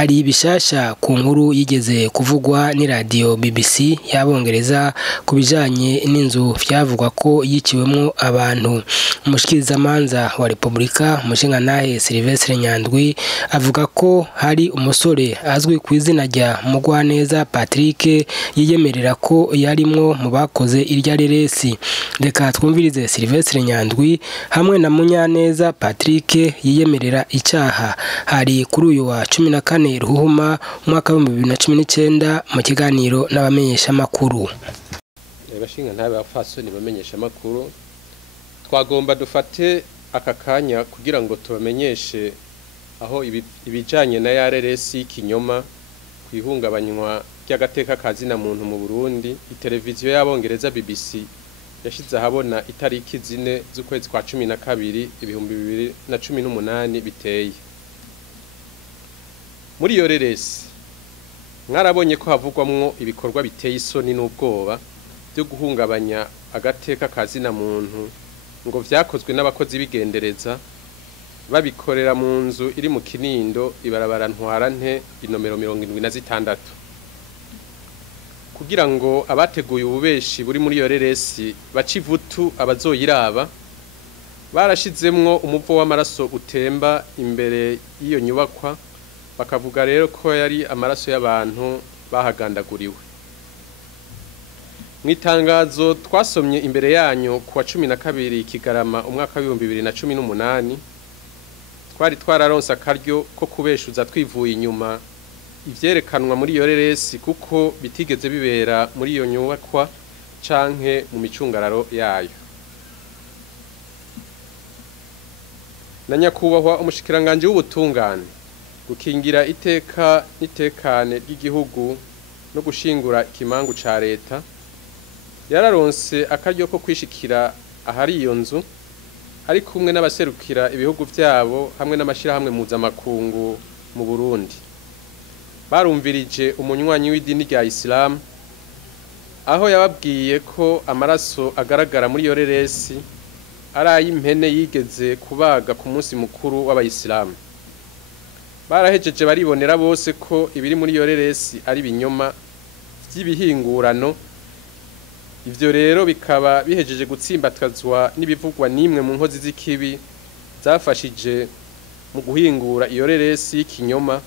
hari bishasha ku nkuru yigeze kuvugwa ni radio BBC y'abongereza kubijanye n'inzu vyavugwa ko yiciwemwo abantu. Umushikirizamanza wa Republika Mushingantahe Sylvestre Nyandwi avuga ko hari umusore azwi ku izina rya Mugwaneza Patrick yiyemerera ko yarimwo mu bakoze irya Reresi. Reka twumvirize Sylvestre Nyandwi hamwe na Munyaneza Patrick yiyemerera icyaha. Hari kuri uyu wa 14 Ruhuma umwaka wa 2019 mu kiganiro n'abamenyesha makuru. Bashinga ntabe bafasoni bamenyesha makuru twagomba dufate aka kanya kugira ngo tubamenyeshe aho ibijanye na ya Reresi kinyoma kwihungabanywa ry'agateka kazina muntu mu Burundi. Iteleviziyo y'abongereza BBC yashize ahabona itariki 4 z'ukwezi kwa 12 2018 biteye. Muri iyo Reresi mwarabonye ko havugwamwo ibikorwa biteye isoni n'ubwoba byo guhungabanya agateka kazina muntu ngo vyakozwe n'abakozi bigendereza babikorera mu nzu iri mu Kinindo ibarabara Ntwarante inomero 76 kugira ngo abateguye ububeshi buri muri iyo Reresi bacivutu abazoyiraba barashizemwo umuvo w'amaraso utemba imbere y'iyo nyubakwa bakavuga rero ko yari amaraso y'abantu bahagandaguriwe. Mwitangazo twasomye imbere yanyu kuwa 12 Kigarama umwaka wa 2018 twari twararonsa akaryo ko kubeshuza twivuye inyuma ivyerekanwa muri iyo Reresi kuko bitigeze bibera muri iyo nyubakwa canke mu micungararo yayo. Na nyakubahwa umushikiranganje w'ubutungane gukingira iteka nitekane ry'igihugu no gushingura ikimangu ca leta yararonse akaryo ko kwishikira ahari iyo nzu ari kumwe n'abaserukira ibihugu vyabo hamwe n'amashirahamwe mpuzamakungu mu Burundi. Barumvirije umunywanyi w'idini rya Islam aho yababwiye ko amaraso agaragara muri iyo Reresi ari ay'impene yigeze kubaga ku munsi mukuru w'abayisilamu. Barahejeje baribonera bose ko ibiri muri iyo Reresi ari binyoma vy'ibihingurano. Ivyo rero bikaba bihejeje gutsimbatazwa n'ibivugwa nimwe mu nkozi z'ikibi zafashije mu guhingura iyo Reresi y'ikinyoma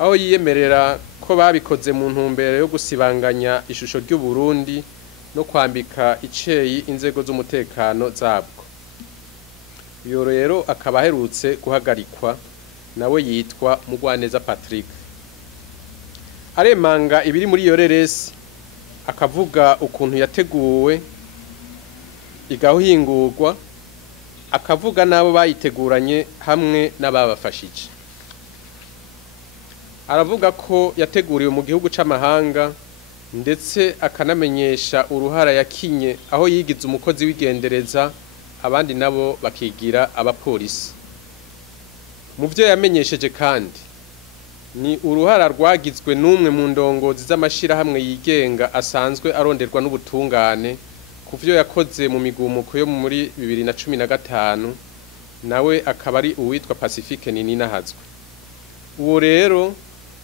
aho yiyemerera ko babikoze mu ntumbero yo gusibanganya ishusho ry'u Burundi no kwambika iceyi inzego z'umutekano zabwo. Iyo rero akaba aherutse guhagarikwa nawe yitwa Mugwaneza Patrick. Aremanga ibiri muri iyo Reresi akavuga ukuntu yateguwe igahingurwa akavuga nabo bayiteguranye hamwe n'ababafashije. Aravuga ko yateguriwe mu gihugu c'amahanga ndetse akanamenyesha uruhara yakinye aho yigize umukozi w'igendereza abandi nabo bakigira abapolisi. Mu byo yamenyesheje kandi ni uruhara rwagizwe n'umwe mu ndongozi z'amashirahamwe yigenga asanzwe aronderwa n'ubutungane kuvyo yakoze mu migumuko yo muri 2015 nawe akaba ari uwitwa Pacifique Ninahazwe. Uwo rero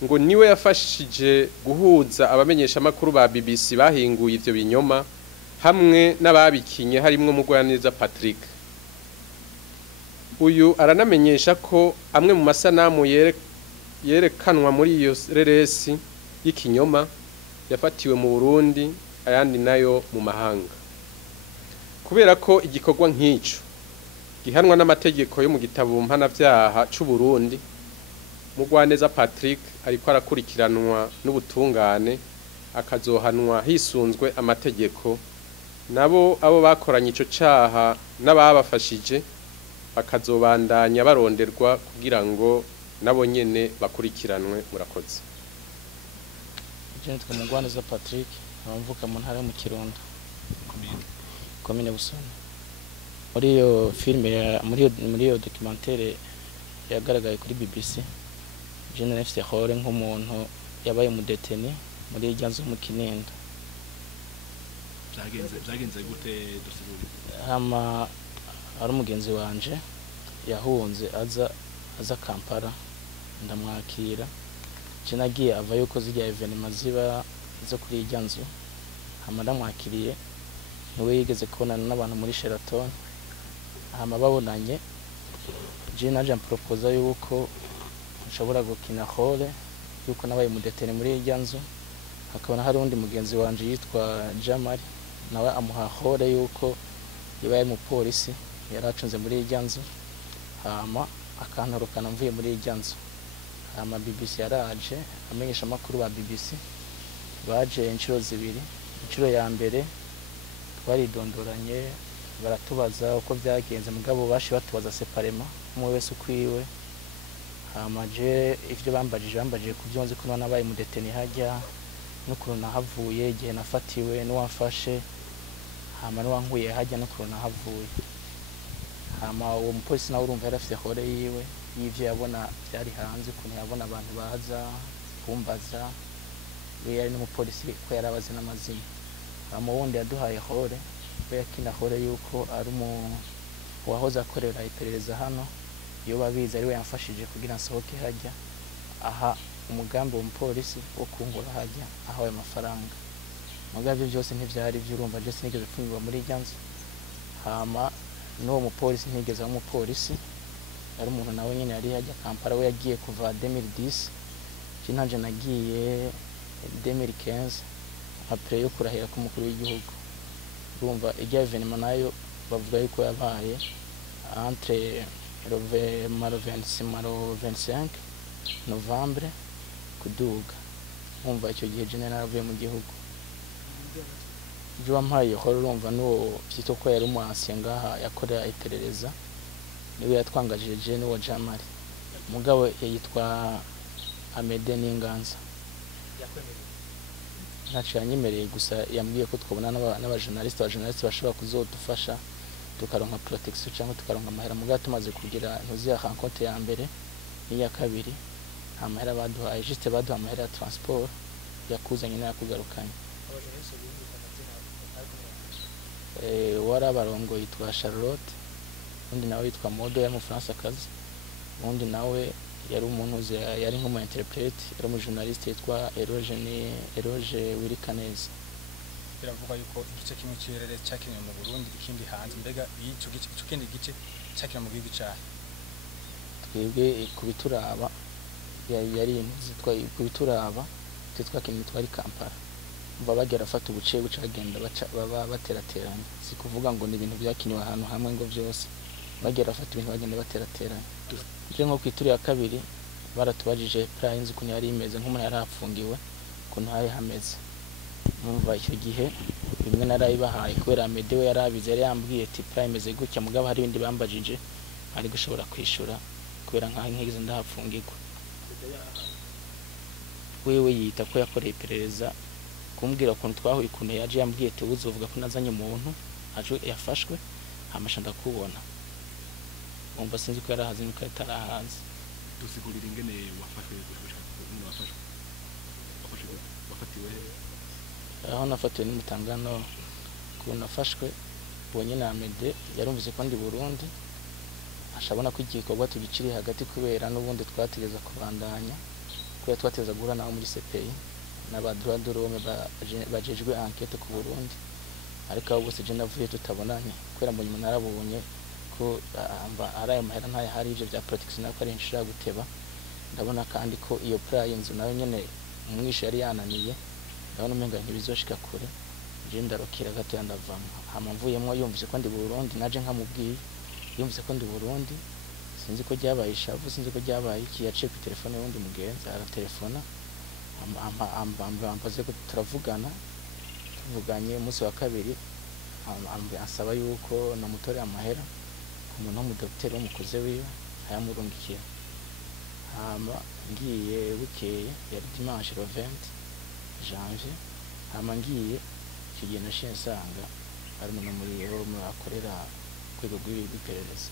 ngo niwe yafashije guhuza abamenyesha makuru ba BBC bahinguye ivyo binyoma hamwe n'ababikinye harimwo Mugwaneza Patrick. Uyu aranamenyesha ko amwe mu masanamu yerekanwa muri iyo Reresi y'ikinyoma yafatiwe mu Burundi ayandi nayo mu mahanga. Kubera ko igikorwa nk'ico gihanwa n'amategeko yo mu gitabo mpanavyaha c'u Burundi, Mugwaneza Patrick ariko arakurikiranwa n'ubutungane akazohanwa hisunzwe amategeko. Nabo abo bakoranye ico caha n'ababafashije bakazobandanya baronderwa kugira ngo nabo nyene bakurikiranwe. Murakoze. Jenetwe Mugwaneza Patrick amvuka mu ntara mu Kirundo komine Busoni. Muri iyo filme muri iyo documentaire yagaragaye kuri BBC Jeune nefite hore nk'umuntu yabaye mu deteni muri iryanzo mu Kinindo. Byagenze gute dusubira? Hama ari umugenzi wanje yahunze aza Kampala ndamwakira je nagiye ava yuko zijya evenement ziba zo kuri irya nzu hama ndamwakiriye niwe yigeze kubonana n'abantu muri Sheraton hama babonanye je naje amproposa yuko nshobora gukina role yuko nabaye mudetene muri irya nzu hakabona hari undi mugenzi wanje yitwa Jamari nawe amuha role yuko yabaye mu polisi yaracunze muri irya nzu hama akantorokana mvuye muri irya nzu hama BBC yaraje amenyesha amakuru ba BBC baje inshuro zibiri inshuro ya mbere twaridondoranye baratubaza uko byagenze mugabo bashi batubaza separema umwe wese ukwiwe hama je ivyo bambajije kuvyonze ko nabaye mu deteni hajya n'ukuntu nahavuye igihe nafatiwe n'uwafashe hama n'uwankuye hajya n'ukuntu nahavuye hama uwo mupolisi nawe urumva yarafite hore yiwe y'ivyo yabona byari hanze ukuntu yabona abantu baza kumbaza we yari n'umupolisi ko yarabaze n'amazina hama wundi yaduhaye hore we yakina hore yuko ari wahoze akorera iperereza hano iyo babizi ari we yamfashije kugira nsohoke hajya aha umugambi wa mupolisi wo kungura hajya aho ayo mafaranga mugabo byose ntivyari byurumva je sinigeze pfunirwa muri iryanzu hama n'uwo mupolisi ntigeze aho umupolisi ari umuntu nawe nyene yari hajya Kampala we yagiye kuva 2010 nanje nagiye 2015 après yo kurahira ku mukuru w'igihugu urumva irya evenement nayo bavuga yuko yabaye entre le 25 novembre kuduga umva icyo gihe je naravuye mu gihugu Jwa mpaye horo urumva n'uwo byito ko yari umuhansi ngaha yakorera iperereza niwe yatwangajije je n'uwo Jamari mugabo yitwa Amede n'Inganza ntacu yanyemereye gusa yambwiye ko twabona n'abajournaliste bashobora kuzodufasha tukaronka protection cyangwa tukaronka amahera mugabo tumaze kugira ntuzi ya rencontre ya mbere n'iya kabiri amahera baduhaye juste baduha amahera ya transport yakuzanye n'ayakugarukanye warabarongo yitwa Charlotte undi nawe yitwa Modo ya mu France akazi undi nawe yari umuntu yari nk'umu interprete yari umu journaliste yitwa Eroge Wirikaneza biravuga yuko igice kimwe cy'irere cyakinwe mu Burundi ikindi hanze mbega ico kindi gice cyakinwe mu gihugu cyaha twebwe kubituraba yari zitwa kubituraba twakini twari Kampala bagera afata ubuce bucagenda baba baterateranye si kuvuga ngo ni ibintu byakiniwe ahantu hamwe ngo byose bagera afata ibintu bagenda baterateranye je nko kwituri ya kabiri baratubajije price ukuntu yari imeze nk'umuntu yari afungiwe ukuntu hari hameze numva icyo gihe bimwe narayibahaye kubera Amede we yarabize yari yambwiye ati price imeze gutya mugabo hari ibindi bambajije ari gushobora kwishura kubera nk'izo ndahafungirwa wewe yita ko yakoreye iperereza kumbwira ukuntu twahuye ukuntu yaje yambwiye ati uzovuga ko nazanye umuntu aje yafashwe amasha ndakubona umva sinzi ko yarahaze nuko atarahaze dusigurira ingene wafashwe wafatiwe aho nafatiwe n'umutangano ukuntu nafashwe ubonye na Amede yarumvise ko ndi Burundi ashabona ko igikorwa tugiciri hagati kubera n'ubundi twategeza kubandanya kubera twateza guhura naho muri CPI n'abadroit bajejwe enquête ku Burundi ariko abo bose je navuye tutabonanye kubera mbonye umuntu arabonye ko araye mahera ntaye hari ivyo bya protection nako ari inshira guteba ndabona kandi ko iyo praye inzu nayo nyene umwishi yari yananiye ndabona umenga ntibizoshika kure je ndarokira gato yandavamo hama mvuyemo yumvise ko ndi Burundi naje nkamubwiye yumvise ko ndi Burundi sinzi ko ryabaye ishavu sinzi ko ryabaye iki yaciye ku telefone y'undi mugenzi aratelefona ambaze ko turavugana tuvuganye umunsi wa kabiri ansaba yuko namutorera amahera ku muntu w'umudokiteri w'umukozi wiwe ayamurungikiye hama ngiye bukeye yari dimanche le 20 janvier hama ngiye icyo gihe nashiye nsanga ari umuntu muri akorera kwego rw'iperereza